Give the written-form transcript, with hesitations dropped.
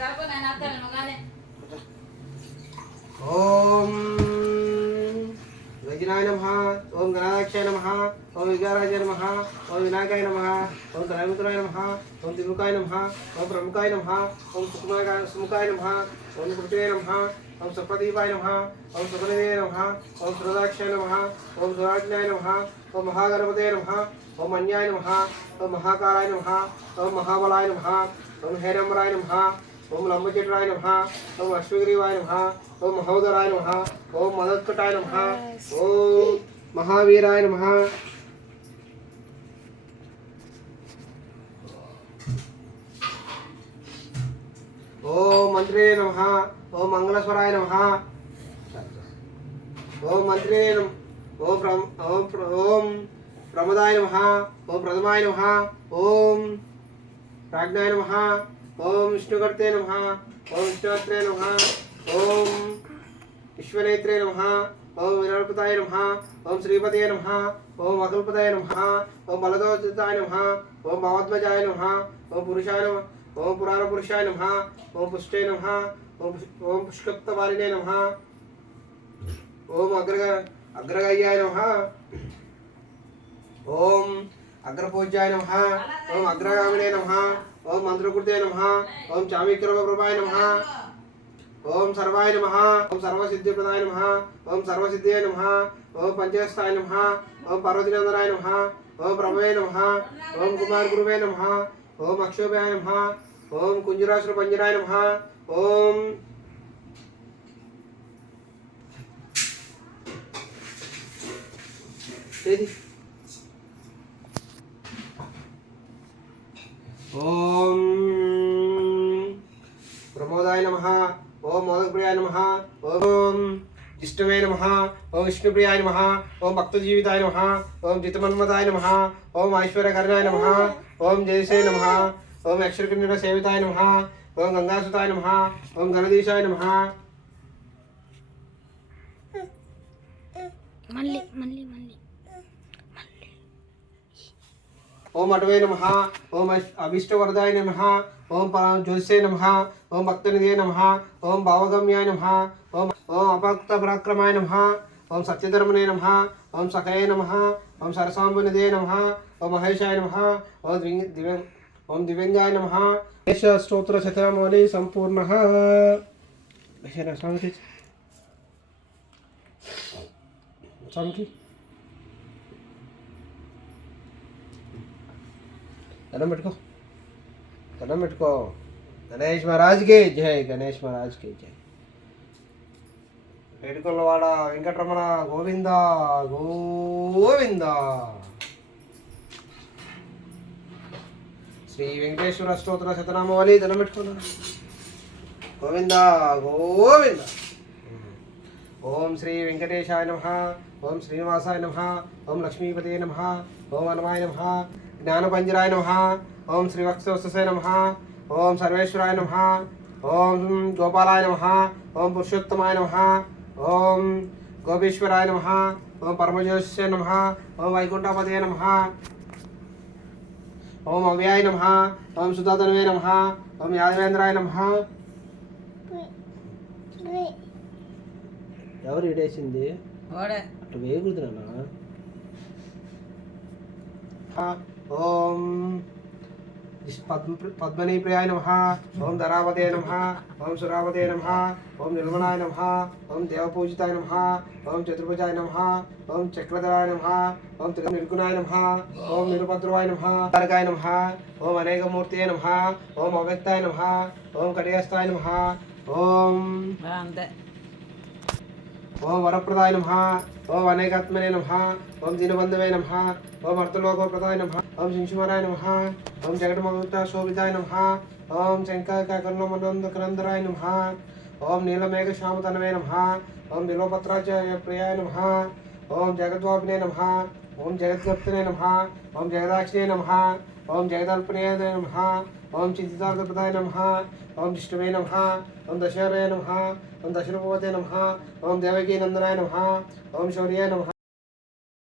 ఓం వజ్రాయ నమః, ఓం గణాక్షాయ నమః, ఓం విఘ్నరాజాయ నమః, ఓం వినాయకాయ నమః, ఓం త్రైముఖాయ నమః, ఓం త్రిముఖాయ నమః, ఓం ప్రముఖాయ నమః, ఓం సుముఖాయ నమః, ఓం కృతే నమః, ఓం సప్రదీపాయ నమః, ఓం సుగణదే నమః, ఓం సురదాక్షాయ నమః, ఓం సురాజ్ఞాయ నమః, ఓం మహాగణపతే నమః, ఓం అన్యాయ నమః, ఓం మహాకారాయ నమః, ఓం మహాబలాయ నమః, ఓం హేరంబరాయ నమః, ఓం లంబచట్రాయ నమః, ఓం అశ్వగ్రీవాయ నమః, ఓం మహోదరాయ నమః, ఓం మదత్కటాయ నమః, ఓం మహావీరాయ నమః. ఓం మంత్రే నమః, ఓం మంగళస్వరాయ నమః, ఓం మంత్రే ఓం ప్రమదాయ నమః, ఓం ప్రథమాయ నమః, ఓం ప్రాజ్ఞాయ నమః, ఓం విష్ణుకర్తే నమః, ఓం విష్ణువత్రే నమః, ఓం విశ్వనేత్రే నమః, ఓం వినర్పతాయ నమః, ఓం శ్రీపతే నమః, ఓం అకల్పతాయ నమః, ఓం బలదోచితాయ నమః, ఓం భవద్వజాయ నమః, ఓం పురుషాయ నమః, ఓం పురాణ పురుషాయ నమః, ఓం పుష్టే నమః, ఓం పుష్కప్తవారిణే నమః, ఓం అగ్రగయ్యాయ నమః, ఓం అగ్రపూజ్యాయ నమః, ఓం అగ్రగామినే నమః, ఓం మంత్రకృతే నమః, ఓం చామీకృపాయ నమః, ఓం సర్వాయ నమః, ఓం సర్వసిద్ధిప్రదాయ నమః, ఓం సర్వసిద్ధే నమః, ఓం పంచస్థాయ నమః, ఓం పార్వతీనందనాయ నమః, ఓం ప్రభవే నమః, ఓం కుమార్ గురువే నమః, ఓం అక్షోభాయ నమః, ఓం కుంజరాసుర పంజరాయ నమః, ఓం ఓం ప్రమోదాయ నమః, ఓం మోదకప్రియాయ నమః, ఓం జిష్ణవే నమః, ఓం విష్ణుప్రియాయ నమః, ఓం భక్తజీవితాయ నమః, ఓం జితమన్మదాయ నమః, ఓం ఐశ్వర్యకరణాయ నమః, ఓం జయసే నమః, ఓం అక్షరకిన్నర సేవితాయ నమః, ఓం గంగాసుతాయ నమః, ఓం గణదీశాయ నమః. మళ్ళీ మళ్ళీ మళ్ళీ ఓం అటవే నమః, ఓం అభిష్టవరదాయ నమః, ఓం జ్యోతిషే నమః, ఓం భక్తనిధే నమః, ఓం భావగమ్యాయ నమః, ఓం అభక్త పరాక్రమాయ నమః, ఓం సత్యధర్మనే నమః, ఓం సఖయే నమః, ఓం సరసాంబనిధే నమః, ఓం మహేశాయ నమః, ఓం దివ్యంగాయ నమః. స్తోత్ర శతనామావళి సంపూర్ణః. స్వామికి దండం పెట్టుకో, దండం పెట్టుకో. గణేష్ మహారాజ్కి జై, గణేష్ మహారాజ్కి జై. వేడుకొల్లవాడ వెంకటరమణ గోవింద గోవింద. శ్రీ వెంకటేశ్వర స్తోత్ర శతనామావళి దండం పెట్టుకున్నాను. గోవింద గోవింద. ఓం శ్రీ వెంకటేశాయ నమః, ఓం శ్రీనివాసాయ నమః, ఓం లక్ష్మీపతే నమః, ఓం హనుమాయ నమః, జ్ఞానపంజరాయ నమః, ఓం శ్రీవత్సవస్తసే నమః, ఓం సర్వేశ్వరాయ నమః, ఓం గోపాలాయ నమః, ఓం పురుషోత్తమాయ నమః, ఓం గోపీశ్వరాయ నమః, ఓం పరమజ్యోతిషే నమః, ఓం వైకుంఠపతే నమః, ఓం అవ్యాయ నమః, ఓం సుధాతనవే నమః, ఓం యాదవేంద్రాయ నమః. ఎవరు ఇడేసింది అటు వేగుతున్నానా? ఓం పద్మనీ ప్రియాయ నమః, ఓం ధరావతే నమః, ఓం సురావతే నమః, ఓం నిర్మలాయ నమః, ఓం దేవపూజితాయ నమః, ఓం చతుర్భుజాయ నమః, ఓం చక్రధరాయ నమః, ఓం నిర్గుణాయ నమః, ఓం నిరుపద్రవాయ నమః, తారకాయ నమః, ఓం అనేకమూర్తయే నమః, ఓం అవ్యక్తాయ నమః, ఓం కడియస్థాయ నమః, ఓం ఓం వరప్రదాయ నమః, ఓం అనేకాత్మనే నమః, ఓం దీనబంధవే నమః, ఓం అర్థలోకప్రదాయ నమః, ఓం శింశుమరాయ నమః, ఓం జగన్మోహిత శోభితాయ నమః, ఓం శంకరకర్ణమందకరందరాయ నమః, ఓం నీలమేఘ శ్యామతనవే నమః, ఓం బిల్వపత్రాచ ప్రియాయ నమః, ఓం జగద్వాపినే నమః, ఓం జగద్గప్తనే నమః, ఓం జగదాక్షిణే నమః, ఓం జగదల్పనే నమః, ఓం చింతితార్థప్రదాయ నమః, ఓం విష్ణువే నమః, ఓం దశహరాయ నమః, ఓం దశరూపవతే నమః, ఓం దేవకీ నందనాయ నమః, ఓం శౌర్యాయ నమః.